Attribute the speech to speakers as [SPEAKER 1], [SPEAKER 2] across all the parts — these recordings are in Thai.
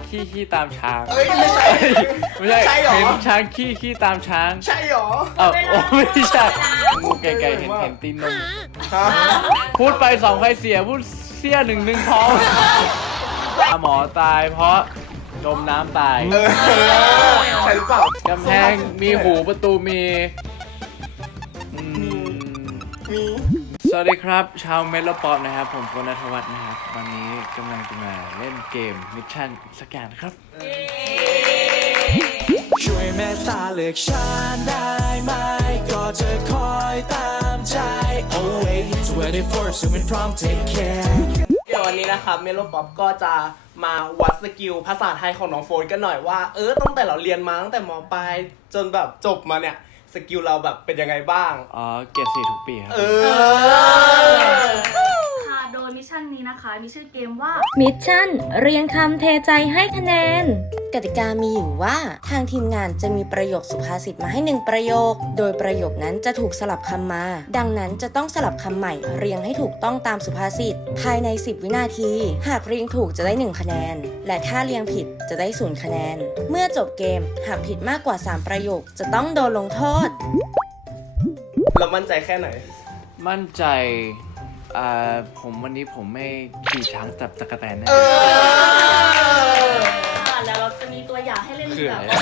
[SPEAKER 1] ขี้ตามช้าง
[SPEAKER 2] เอ้ยไม่ใช่
[SPEAKER 1] ไม่ใช่
[SPEAKER 2] ใช่หรอ
[SPEAKER 1] เห็นช้างขี้ตามช้าง
[SPEAKER 2] ใช่หรอ
[SPEAKER 1] อ้าวโอ้ไม่ใช่งูไก่เห็นตีนนม
[SPEAKER 2] ฮะ
[SPEAKER 1] พูดไปสองใครเสียพูดเสี้ยหนึ่งท้องหมอตายเพราะจมน้ำตาย
[SPEAKER 2] ใช่หรือเปล่าก
[SPEAKER 1] ำแพงมีหูประตูมีอืม
[SPEAKER 2] มี
[SPEAKER 1] สวัสดีครับชาวเมโลป๊อปนะครับผมพลณัฐวัฒน์นะครับวันนี้กำลังจะมาเล่นเกมมิชชั่นสักอย่างนะครับ
[SPEAKER 3] ช่วยเมตตาเลือกฉันได้ไหมก็จะคอยตามใจ always 24 soมันพร้อม take care
[SPEAKER 2] เดี๋ยววันนี้นะครับเมโลป๊อปก็จะมาวัดสกิลภาษาไทยของน้องโฟนกันหน่อยว่าตั้งแต่เราเรียนมาตั้งแต่ม.ปลายจนแบบจบมาเนี่ยสกิลเราแบบเป็นยังไงบ้าง
[SPEAKER 1] อ๋อเกียรติ4ทุกปีครับ
[SPEAKER 4] ค่ะโดยมิชชั่นนี้นะคะมีชื่อเกมว่า
[SPEAKER 5] มิชชั่นเรียงคำเทใจให้คะแนน
[SPEAKER 6] กติกามีอยู่ว่าทางทีมงานจะมีประโยคสุภาษิตมาให้1ประโยค โดยประโยคนั้นจะถูกสลับคำมา ดังนั้นจะต้องสลับคำใหม่เรียงให้ถูกต้องตามสุภาษิตภายใน10วินาที หากเรียงถูกจะได้1คะแนน และถ้าเรียงผิดจะได้0คะแนน เมื่อจบเกมหากผิดมากกว่า3ประโยคจะต้องโดนลงโทษ
[SPEAKER 2] เรามั่นใจแค่ไหน
[SPEAKER 1] มั่นใจผมวันนี้ผมไม่ขี่ช้างจับตะกแตนแน่
[SPEAKER 4] แล้วเราจะมีตัวอย่างให้เล่น
[SPEAKER 1] คือ
[SPEAKER 4] แบ
[SPEAKER 1] อะ
[SPEAKER 4] บ
[SPEAKER 1] ไร
[SPEAKER 4] ว่า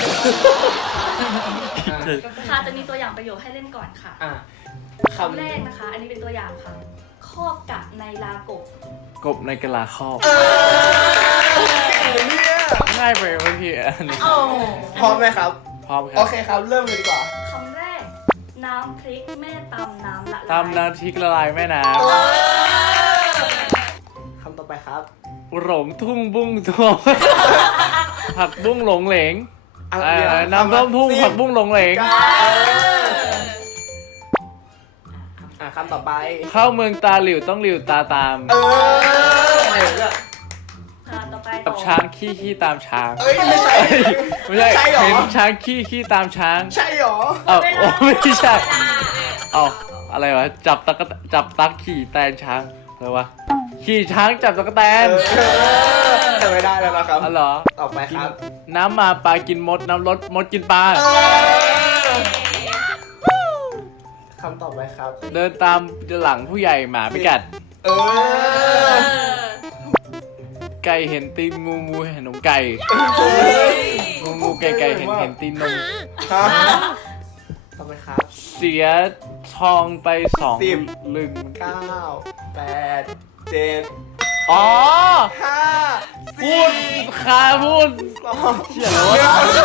[SPEAKER 4] ค่ะจะมีตัวอย่างประโยคให้เล่นก่อนค่ะ
[SPEAKER 2] คำ
[SPEAKER 4] คำแรกนะคะ อันนี้เป็นตัวอย่างค่ะครอบกะในลากบ
[SPEAKER 1] กบในกะลาครอบง่ายไปบางทีอันนี้
[SPEAKER 2] พร้อมไหมครับ
[SPEAKER 1] พร้อมค
[SPEAKER 2] โอ
[SPEAKER 1] รับ
[SPEAKER 2] เคครับเริ่มเลยดีกว่า
[SPEAKER 4] คำแรก น้ำพริกแม่ตำน้ำละลาย
[SPEAKER 1] ตำน้ำพริกละลายแม่น้
[SPEAKER 2] คำต่อไปครับ
[SPEAKER 1] ำหลงทุ่งบุ้งทวงผักบุ้งหลงเหลง
[SPEAKER 2] เดี๋ยว
[SPEAKER 1] น้ำต้มทุ่ง
[SPEAKER 2] 10
[SPEAKER 1] ผักบุ้งหลงเหลง
[SPEAKER 2] คำต่อไป
[SPEAKER 1] เข้าเมืองตาหลิวต้องหลิวตาตาม
[SPEAKER 4] ต่อไป
[SPEAKER 1] กับช้างขี้ตามช้าง
[SPEAKER 2] เอ้ยไม่ใช่
[SPEAKER 1] ไม่ใช่
[SPEAKER 2] ใช่หรอ
[SPEAKER 1] เห็นช้างขี้ตามช้าง
[SPEAKER 2] ใช่หรอ
[SPEAKER 1] อ้าวโอ้ไม่ใช่อ้าวอะไรวะจับตักขี่แตนช้างอะไรวะขี่ช้างจับตะกแตน
[SPEAKER 2] แต่ไม่ได้แล้วนะครับ
[SPEAKER 1] อ๋อเหรอ
[SPEAKER 2] ต่อไปครับ
[SPEAKER 1] น้ำมาปลากินมดน้ำลดมดกินปลา
[SPEAKER 2] คำต่อไปครับ
[SPEAKER 1] เดินตามหลังผู้ใหญ่หมาไม่กัด ไก่เห็นตีนงูเห็นนมไก่งูไก่เห็นตีนนม
[SPEAKER 2] ต่อไปครับ
[SPEAKER 1] เสียทองไป2
[SPEAKER 2] 10
[SPEAKER 1] ลึง
[SPEAKER 2] 9 8 7
[SPEAKER 1] อ๋อ
[SPEAKER 2] 5
[SPEAKER 1] พูดพูด
[SPEAKER 2] 2
[SPEAKER 1] เขียนแล้ว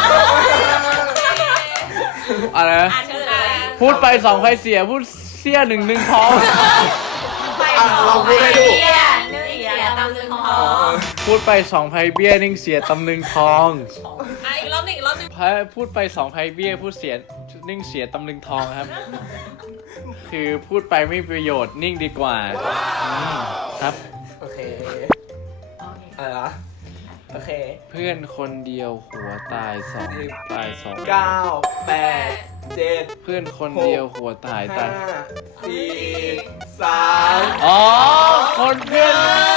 [SPEAKER 1] อะไรนะพูดไป2ใครเสียพูดเสี้ยหนึ่งท้อง
[SPEAKER 2] เราพูดให้ดู
[SPEAKER 4] เสียตำลึงทอง
[SPEAKER 1] พูดไป2ไพเบี้ยนิ่งเสียตำลึงทอง
[SPEAKER 7] อีกรอบหนึ่ง
[SPEAKER 1] พูดไป2ไพเบี้ยพูดเสียนิ่งเสียตำลึงทองครับ คือพูดไปไม่มีประโยชน์นิ่งดีกว่าครับ
[SPEAKER 2] โอเคอะไรนะโอเค
[SPEAKER 1] เพื่อนคนเดียวหัวตาย2ตาย2
[SPEAKER 2] 9 8 7
[SPEAKER 1] เพื่อนคนเดียวหัวตายตาย
[SPEAKER 2] 5 4 3
[SPEAKER 1] อ๋อคนเพื่อน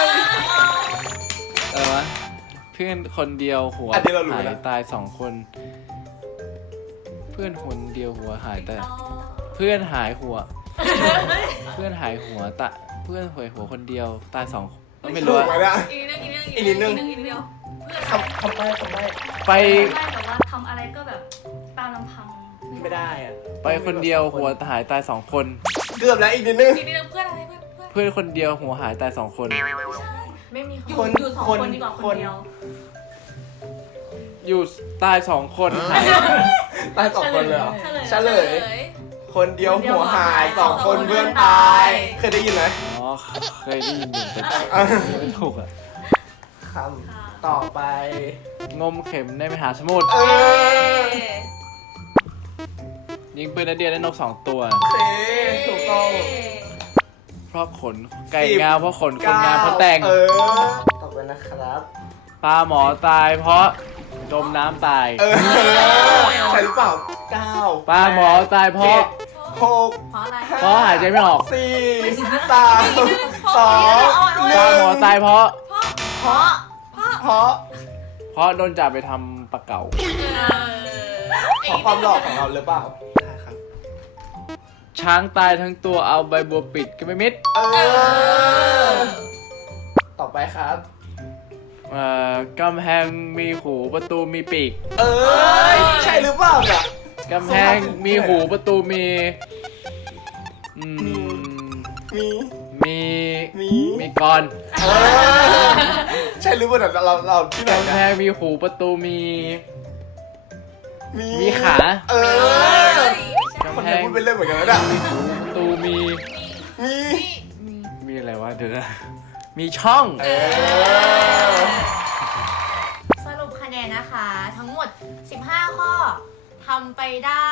[SPEAKER 1] วะเพื่อนคนเดียวหัว
[SPEAKER 2] อันนี้เรารู้
[SPEAKER 1] หาย
[SPEAKER 2] นะ
[SPEAKER 1] ตาย2 คน เพื่อนคนเดียวหัวหายแต่เพื่อนหายหัว เพื่อนหายหัวเพื่อนหายหัวคนเดียวตาย2ไม่รู้
[SPEAKER 2] ถูก
[SPEAKER 1] อะ
[SPEAKER 2] ไหมนะ
[SPEAKER 7] อีกนิดนึง
[SPEAKER 2] คำไป
[SPEAKER 1] ไป
[SPEAKER 4] แต่ว่าทำอะไรก็แบบตามลำพัง
[SPEAKER 2] ไม่ได้อะ
[SPEAKER 1] ไปคนเดียวหัวหายตาย2 คน
[SPEAKER 2] เกือบแล้วอีกนิดนึง
[SPEAKER 7] อีกนิดนึงเพื่อนอะไรเพื่อน
[SPEAKER 1] เพื่อนคนเดียวหัวหายตาย2 คน
[SPEAKER 7] ไม่มี
[SPEAKER 4] อยู่สองคนดีกว่าคนเดียว
[SPEAKER 1] อยู่ตาย2 คนหาย
[SPEAKER 2] ตาย2 คนเลยเหรอเฉลย
[SPEAKER 7] ย
[SPEAKER 2] คนเดียวหัวหาย2 คนเพื่อนตาย เคยได้ยินไหม
[SPEAKER 1] อ๋อเคยได้ยินอยู่แต่ไม่ถูกอะ
[SPEAKER 2] คำต่อไป
[SPEAKER 1] งมเข็มในมหาสมุทรยิงปืนนัดเดียวได้นก2 ตัว
[SPEAKER 2] ถูกต้อง
[SPEAKER 1] เพราะขนไก่งามเพราะขนคนงามเพราะแต่ง
[SPEAKER 2] ต่อไปนะครับ
[SPEAKER 1] ปลาหมอตายเพราะจมน้ำตาย
[SPEAKER 2] ใช่หรือเปล่า9
[SPEAKER 1] ปลาหมอตายเพราะ
[SPEAKER 2] 6
[SPEAKER 7] เพราะอะไร
[SPEAKER 1] เพราะหายใจไม่ออก
[SPEAKER 2] 4 3 2
[SPEAKER 1] ปลาหมอตายเพราะ
[SPEAKER 2] 1เพราะ
[SPEAKER 1] เพราะโดนจับไปทำปลาเก๋า
[SPEAKER 2] เพราะความหล่อของเราหรือเปล่าใช่ครับ
[SPEAKER 1] ช้างตายทั้งตัวเอาใบบัวปิดก็ไม่มิด
[SPEAKER 2] ต่อไปครับ
[SPEAKER 1] กำแพงมีหูประตูมีปีก
[SPEAKER 2] ใช่หรือเปล่าเนี่ย
[SPEAKER 1] กำแพงมีหูประตูมีอืม
[SPEAKER 2] มี
[SPEAKER 1] มีกร
[SPEAKER 2] ใช่หรือเปล่าเนี่ยเราที่ไหน
[SPEAKER 1] กำแพ
[SPEAKER 2] เนี่ย
[SPEAKER 1] งมีหูประตูมีขา
[SPEAKER 2] คนไทยพูดเป็นเรื่องเหมือนกันแล้วเนี่ย
[SPEAKER 1] ประตูมี
[SPEAKER 2] มี
[SPEAKER 1] มีอะไรวะเดี๋ยวนะมีช่อง
[SPEAKER 7] สรุปคะแนนนะคะ ทั้งหมด 15 ข้อทำไปได้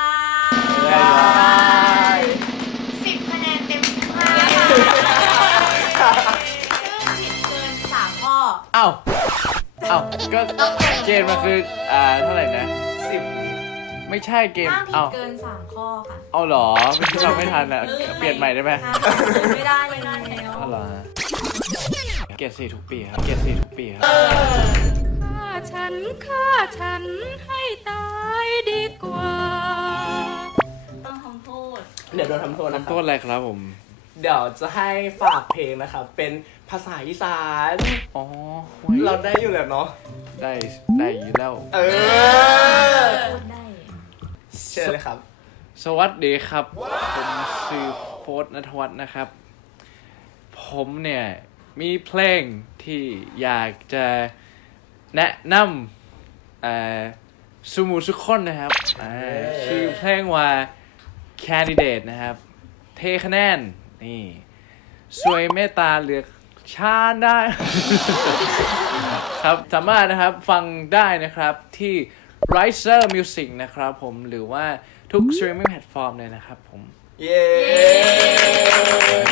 [SPEAKER 7] 10 คะแนนเต็ม 15 ค่ะผิดเกิน 3 ข้อ
[SPEAKER 1] เอ้าก็เกณฑ์มันคือเท่าไหร่นะ
[SPEAKER 2] 10
[SPEAKER 1] ไม่ใช่เกม
[SPEAKER 7] ห้ามผิด
[SPEAKER 1] เอ้า
[SPEAKER 7] เกิน 3 ข้อค่ะ
[SPEAKER 1] เอาเหรอเราไม่ทันอ่ะเปลี่ยนใหม่ได้ไหม
[SPEAKER 7] ไม่ได้แล้ว
[SPEAKER 1] เอาเหรอเกรด4ทุกปีครับเกรด4ทุกปีครับ
[SPEAKER 5] ฆ่าฉันให้ตายดีกว่า
[SPEAKER 4] ต้องทำโทษ
[SPEAKER 2] เดี๋ยวโดนทำโทษนะค
[SPEAKER 1] ทำโท
[SPEAKER 2] รับ
[SPEAKER 1] ษอะไรครับผม
[SPEAKER 2] เดี๋ยวจะให้ฝากเพลงนะครับ เป็นภาษาอีสาน
[SPEAKER 1] อ๋อ
[SPEAKER 2] เราได้อยู่แล้วเนาะ
[SPEAKER 1] ได้อยู่แล้ว
[SPEAKER 7] พูดได้
[SPEAKER 2] เชิญเลยครับ
[SPEAKER 1] สวัสดีครับ ผมชื่อโฟร์ธณัฐวัฒน์นะครับ ผมเนี่ยมีเพลงที่อยากจะแนะนำสุหมูสุกคนนะครับชื่อเพลงว่า Candidate นะครับ เทคะแนนนี่สวยเมตตาเลือกชาติได้ ครับสามารถนะครับฟังได้นะครับที่ Riser Music นะครับผมหรือว่าทุก streaming platform เลยนะครับผม
[SPEAKER 2] เย้